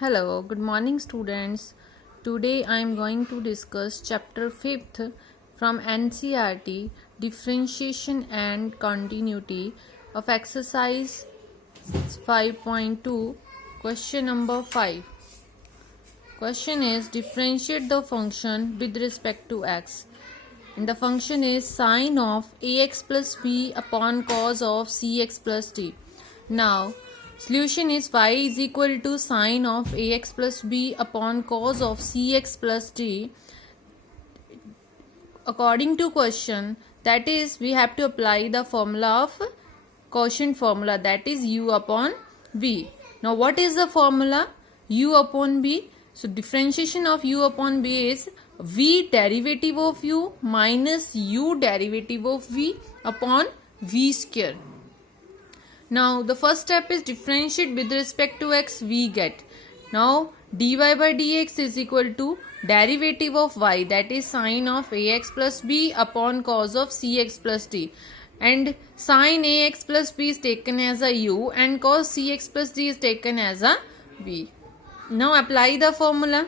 Hello, good morning students. Today I am going to discuss chapter 5th from NCERT Differentiation and Continuity of exercise 5.2 question number 5. Question is differentiate the function with respect to x. And the function is sine of ax plus b upon cos of cx plus d. Now solution is y is equal to sine of ax plus b upon cos of cx plus d. According to question, that is we have to apply the formula of quotient formula, that is u upon v. Now what is the formula? U upon b. So differentiation of u upon b is v derivative of u minus u derivative of v upon v square. Now the first step is differentiate with respect to x. We get now dy by dx is equal to derivative of y, that is sine of ax plus b upon cos of cx plus d, and sine ax plus b is taken as a u and cos cx plus d is taken as a v. Now apply the formula.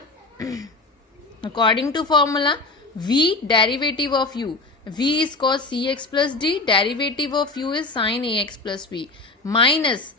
According to formula, v derivative of u, v is cos cx plus d, derivative of u is sine ax plus b, minus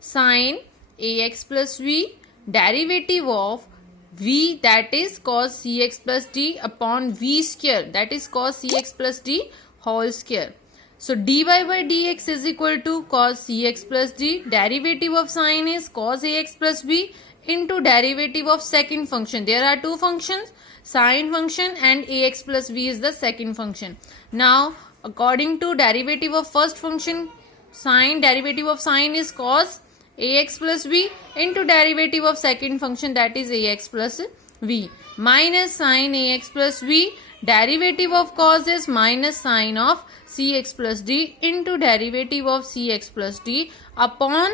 sine ax plus v, derivative of v, that is cos cx plus d upon v square, that is cos cx plus d whole square. So dy by dx is equal to cos cx plus d, derivative of sine is cos ax plus b into derivative of second function. There are two functions, sine function and ax plus v is the second function. Now according to derivative of first function, sine, derivative of sine is cos ax plus v into derivative of second function, that is ax plus v, minus sine ax plus v, derivative of cos is minus sine of cx plus d into derivative of cx plus d upon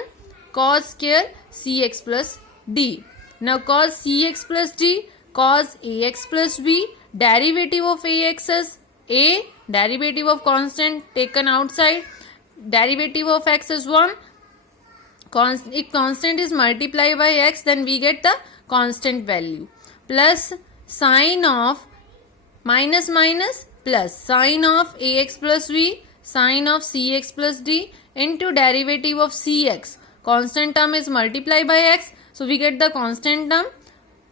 cos square cx plus d. Now cos cx plus d, cos ax plus b, derivative of ax is a, derivative of constant taken outside, derivative of x is 1. If constant is multiplied by x, then we get the constant value, plus sine of minus plus sine of ax plus v, sine of cx plus d into derivative of cx. Constant term is multiplied by x, so we get the constant term,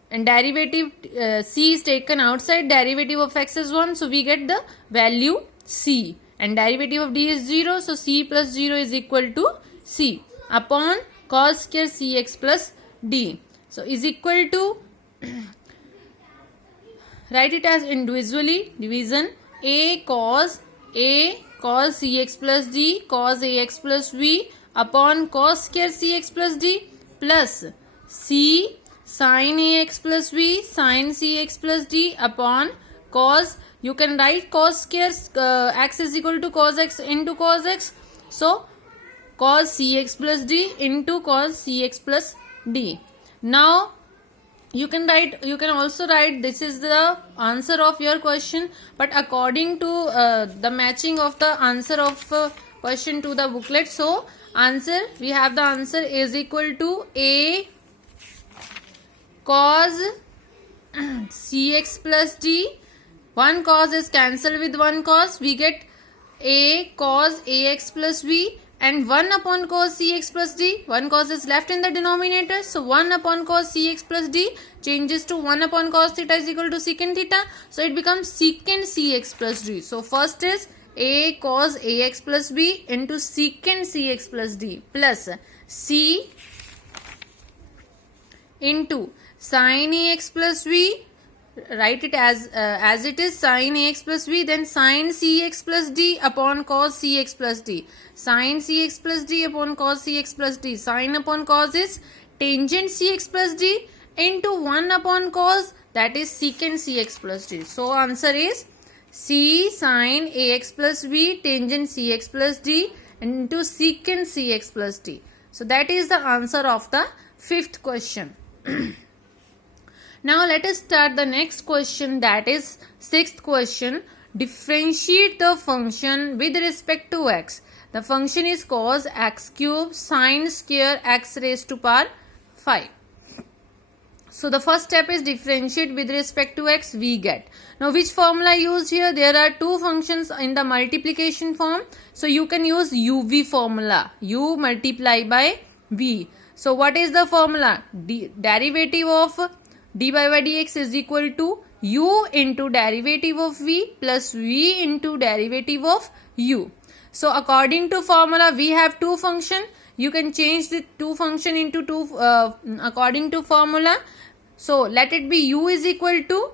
and derivative c is taken outside, derivative of x is 1, so we get the value c, and derivative of d is 0, so c plus 0 is equal to c upon cos square cx plus d. So is equal to write it as individually division a cos cx plus d cos ax plus v upon cos square cx plus d plus c sin ax plus v sin cx plus d upon cos, you can write cos square x is equal to cos x into cos x, so cos cx plus d into cos cx plus d. Now you can also write this is the answer of your question, but according to the matching of the answer of question to the booklet, so answer, we have the answer is equal to a cos cx plus d, one cos is cancelled with one cos, we get a cos ax plus v, and 1 upon cos cx plus d, one cos is left in the denominator, so 1 upon cos cx plus d changes to 1 upon cos theta is equal to secant theta, so it becomes secant cx plus d. So first is a cos ax plus b into secant cx plus d plus c into sin ax plus v, write it as it is sin ax plus v, then sin cx plus d upon cos cx plus d, sin cx plus d upon cos cx plus d, sin upon cos is tangent cx plus d into 1 upon cos, that is secant cx plus d. So answer is c sin ax plus v tangent cx plus d into secant cx plus d. So that is the answer of the fifth question. Now let us start the next question, that is sixth question. Differentiate the function with respect to x. The function is cos x cube sin square x raised to power 5. So the first step is differentiate with respect to x, we get. Now which formula used here? There are two functions in the multiplication form. So you can use uv formula. U multiply by v. So what is the formula? Derivative of dy by dx is equal to u into derivative of v plus v into derivative of u. So according to formula, we have two function. You can change the two function into two according to formula. So let it be u is equal to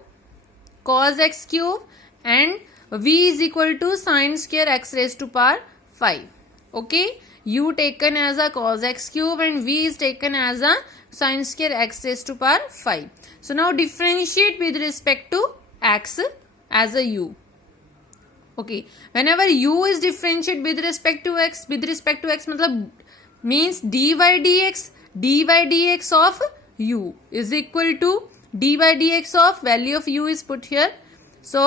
cos x cube and v is equal to sin square x raised to power 5. Okay, u taken as a cos x cube and v is taken as a sin square x raised to power 5. So now differentiate with respect to x as a u. Okay, whenever u is differentiate with respect to x matlab means dy dx of u is equal to dy dx of value of u is put here. So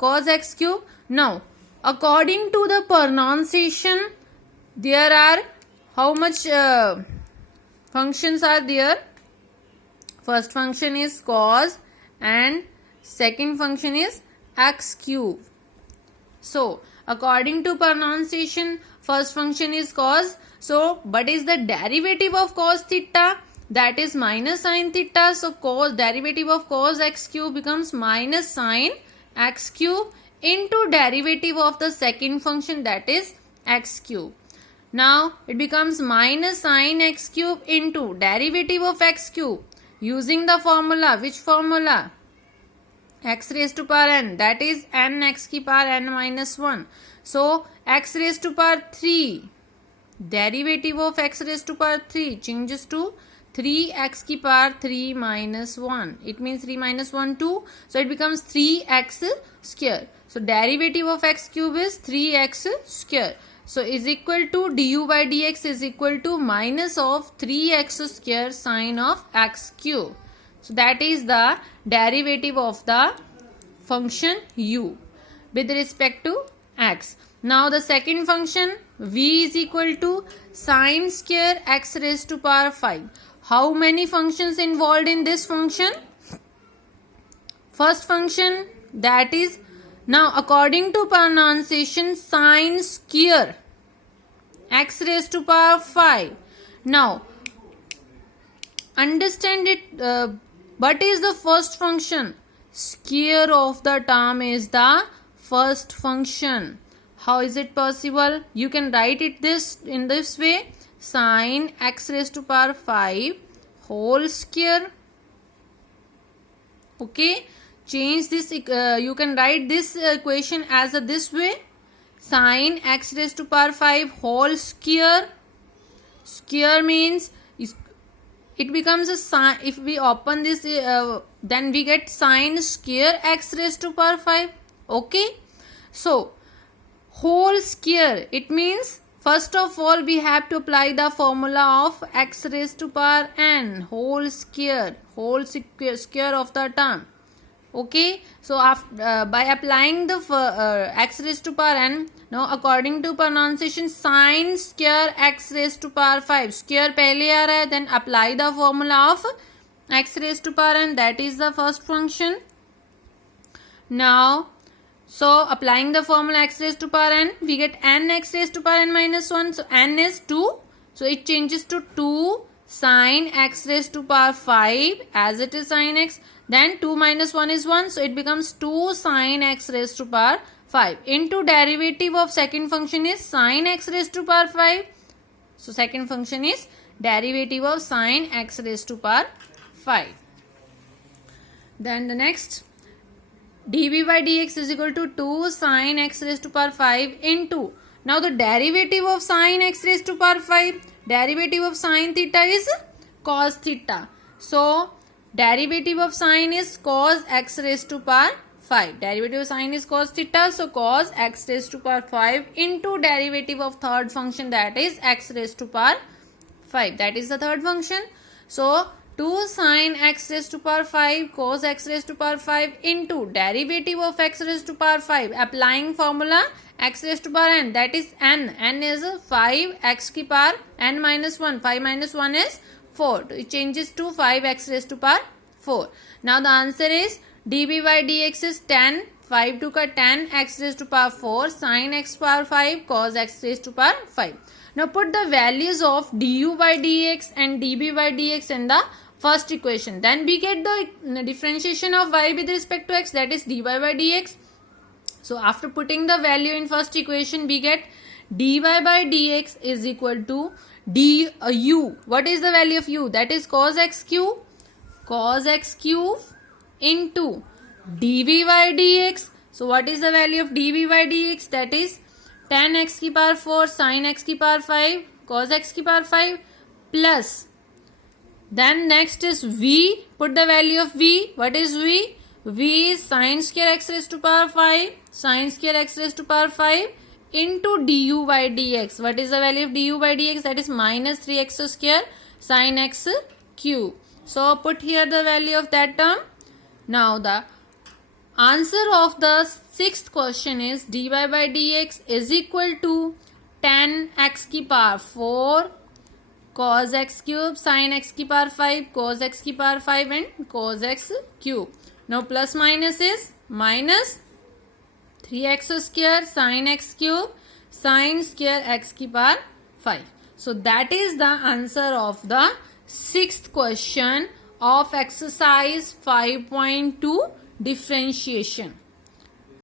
cos x cube. Now according to the pronunciation, there are how much functions are there? First function is cos and second function is x cube. So according to pronunciation, first function is cos. So what is the derivative of cos theta? That is minus sin theta. So cos derivative of cos x cube becomes minus sin x cube into derivative of the second function, that is x cube. Now it becomes minus sin x cube into derivative of x cube using the formula. Which formula? X raised to power n, that is n x ki power n minus 1. So x raised to power 3, derivative of x raised to power 3 changes to 3x ki power 3 minus 1. It means 3 minus 1 2. So it becomes 3x square. So derivative of x cube is 3x square. So is equal to du by dx is equal to minus of 3x square sine of x cube. So that is the derivative of the function u with respect to x. Now the second function v is equal to sine square x raised to power 5. How many functions involved in this function? First function, that is, now according to pronunciation, sine square x raised to power 5. Now understand it. What is the first function? Square of the term is the first function. How is it possible? You can write it in this way: sine x raised to power 5 whole square. Okay, change this. You can write this equation as this way: sine x raised to power 5 whole square. Square means it becomes a sine. If we open this, then we get sine square x raised to power 5. Okay, so whole square, it means first of all we have to apply the formula of x raised to power n, whole square of the term. Okay, so after, by applying the x raised to power n, now according to pronunciation, sine square x raised to power 5, square pehle aa raha hai, then apply the formula of x raised to power n, that is the first function. Now so applying the formula x raised to power n, we get n x raised to power n minus 1. So n is 2. So it changes to 2 sine x raised to power 5 as it is sine x. Then 2 minus 1 is 1. So it becomes 2 sine x raised to power 5 into derivative of second function is sine x raised to power 5. So second function is derivative of sine x raised to power 5. Then the next, dv by dx is equal to 2 sine x raised to power 5 into, now the derivative of sine x raised to power 5, derivative of sine theta is cos theta. So derivative of sine is cos x raised to power 5. Derivative of sine is cos theta. So cos x raised to power 5 into derivative of third function, that is x raised to power 5. That is the third function. So 2 sine x raised to power 5 cos x raised to power 5 into derivative of x raised to power 5, applying formula x raised to power n, that is n. N is 5 x ki power n minus 1. 5 minus 1 is 4. It changes to 5 x raised to power 4. Now the answer is dB by dx is 10. 5 to ka 10 x raised to power 4 sin x power 5 cos x raised to power 5. Now put the values of du by dx and dB by dx in the first equation. Then we get the differentiation of y with respect to x, that is dy by dx. So after putting the value in first equation, we get dy by dx is equal to du. What is the value of u? That is cos x cube into dv by dx. So what is the value of dv by dx? That is 10x की power 4 sin x की power 5 cos x की power 5 plus. Then next is v. Put the value of v. What is v? V is sin square x raised to power 5 sin square x raised to power 5 into du by dx. What is the value of du by dx? That is minus 3x square sin x cube. So put here the value of that term. Now the answer of the sixth question is dy by dx is equal to 10x की power 4 cos x cube sin x की power 5 cos x की power 5 and cos x cube. Now plus minus is minus 3x square sin x cube sin square x की power 5. So that is the answer of the sixth question of exercise 5.2 differentiation.